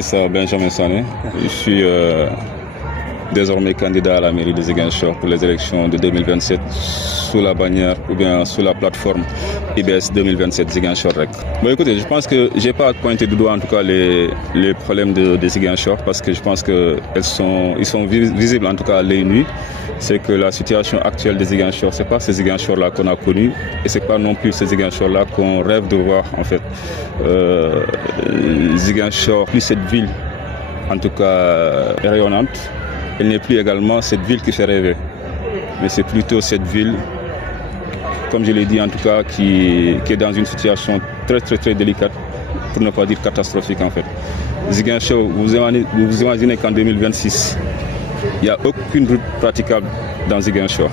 Ça, Benjamin Sané. Je suis désormais candidat à la mairie de Ziguinchor pour les élections de 2027 sous la bannière ou bien sous la plateforme IBS 2027 Ziguinchor Rec. Bon, écoutez, je pense que je n'ai pas pointé du doigt en tout cas les problèmes de Ziguinchor parce que je pense qu'ils sont visibles en tout cas à l'œil nu. C'est que la situation actuelle de Ziguinchor, ce n'est pas ces Ziguinchor-là qu'on a connus et ce n'est pas non plus ces Ziguinchor-là qu'on rêve de voir en fait. Ziguinchor, plus cette ville en tout cas rayonnante, elle n'est plus également cette ville qui fait rêver. Mais c'est plutôt cette ville, comme je l'ai dit en tout cas, qui est dans une situation très délicate, pour ne pas dire catastrophique en fait. Ziguinchor, vous imaginez qu'en 2026, il n'y a aucune route praticable dans Ziguinchor.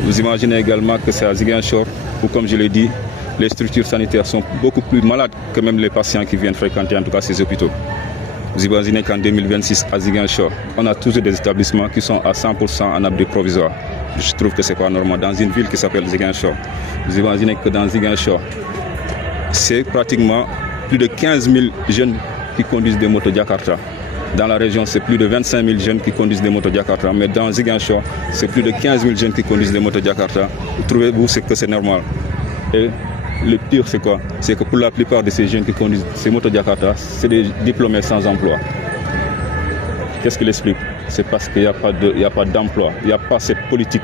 Vous imaginez également que c'est à Ziguinchor où, comme je l'ai dit, les structures sanitaires sont beaucoup plus malades que même les patients qui viennent fréquenter en tout cas ces hôpitaux. Vous imaginez qu'en 2026 à Ziguinchor, on a toujours des établissements qui sont à 100% en abri provisoire. Je trouve que c'est pas normal dans une ville qui s'appelle Ziguinchor. Vous imaginez que dans Ziguinchor, c'est pratiquement plus de 15 000 jeunes qui conduisent des motos Jakarta. Dans la région, c'est plus de 25 000 jeunes qui conduisent des motos Jakarta. Mais dans Ziguinchor, c'est plus de 15 000 jeunes qui conduisent des motos Jakarta. Trouvez-vous que c'est normal? Et le pire, c'est quoi? C'est que pour la plupart de ces jeunes qui conduisent ces motos Jakarta, c'est des diplômés sans emploi. Qu'est-ce qu'il explique? C'est parce qu'il n'y a pas d'emploi. Il n'y a pas cette politique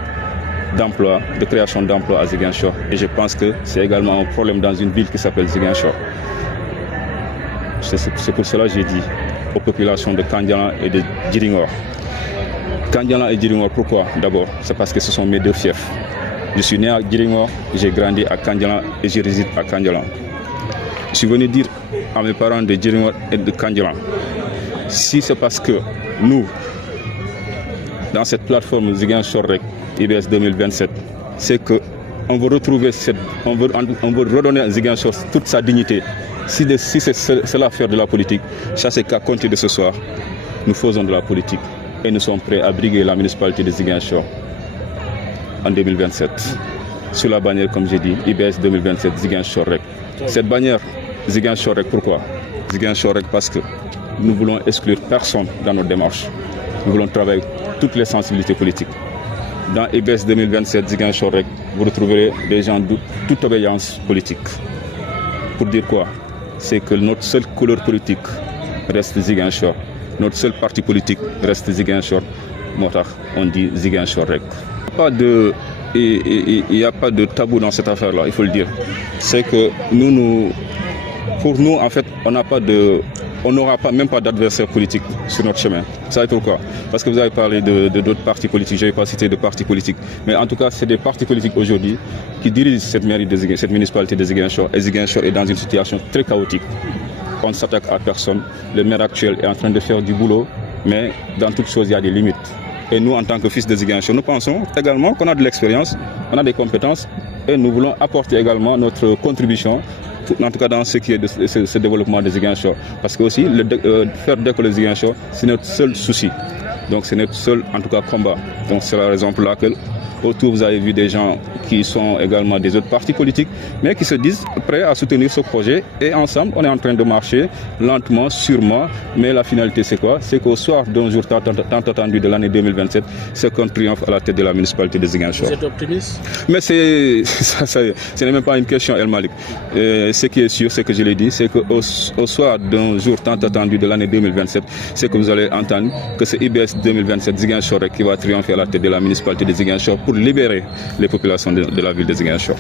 d'emploi, de création d'emploi à Ziguinchor. Et je pense que c'est également un problème dans une ville qui s'appelle Ziguinchor. C'est pour cela que j'ai dit aux populations de Kandialan et de Djiringor. Kandialan et Djiringor, pourquoi? D'abord, c'est parce que ce sont mes deux fiefs. Je suis né à Djiringor, j'ai grandi à Kandialan et je réside à Kandialan. Je suis venu dire à mes parents de Djiringor et de Kandialan, si c'est parce que nous, dans cette plateforme Ziguinchor Rec IBS 2027, c'est qu'on veut retrouver on veut redonner à Ziguinchor toute sa dignité. Si c'est cela faire de la politique, ça c'est qu'à compter de ce soir, nous faisons de la politique et nous sommes prêts à briguer la municipalité de Ziguinchor en 2027. Sous la bannière, comme j'ai dit, IBS 2027 Ziguinchor Rec. Cette bannière Ziguinchor Rec, pourquoi? Ziguinchor Rec parce que nous voulons exclure personne dans notre démarche. Nous voulons travailler toutes les sensibilités politiques. Dans IBS 2027 Ziguinchor Rec, vous retrouverez des gens de toute obéissance politique. Pour dire quoi? C'est que notre seule couleur politique reste Ziguinchor. Notre seul parti politique reste Ziguinchor. On dit Ziguinchor Rec. Il n'y a pas de tabou dans cette affaire-là, il faut le dire. C'est que pour nous, en fait, on n'aura même pas d'adversaire politique sur notre chemin. Vous savez pourquoi? Parce que vous avez parlé d'autres partis politiques, je n'ai pas cité de partis politiques. Mais en tout cas, c'est des partis politiques aujourd'hui qui dirigent cette municipalité de Ziguinchor. Et Ziguinchor est dans une situation très chaotique. On ne s'attaque à personne. Le maire actuel est en train de faire du boulot, mais dans toute chose, il y a des limites. Et nous, en tant que fils de Ziguinchor, nous pensons également qu'on a de l'expérience, on a des compétences et nous voulons apporter également notre contribution, en tout cas dans ce qui est de ce développement de Ziguinchor. Parce que aussi, faire décoller Ziguinchor, c'est notre seul souci. Donc c'est notre seul, en tout cas, combat. Donc c'est la raison pour laquelle autour, vous avez vu des gens qui sont également des autres partis politiques, mais qui se disent prêts à soutenir ce projet. Et ensemble, on est en train de marcher lentement, sûrement. Mais la finalité, c'est quoi? C'est qu'au soir d'un jour tant attendu de l'année 2027, c'est qu'on triomphe à la tête de la municipalité de Ziguinchor. Vous êtes optimiste? Mais ce n'est même pas une question, El Malik. Ce qui est sûr, c'est que je l'ai dit, c'est qu'au soir d'un jour tant attendu de l'année 2027, c'est que vous allez entendre que c'est IBS 2027 Ziguinchor qui va triompher à la tête de la municipalité de Ziguinchor pour libérer les populations de la ville de Ziguinchor.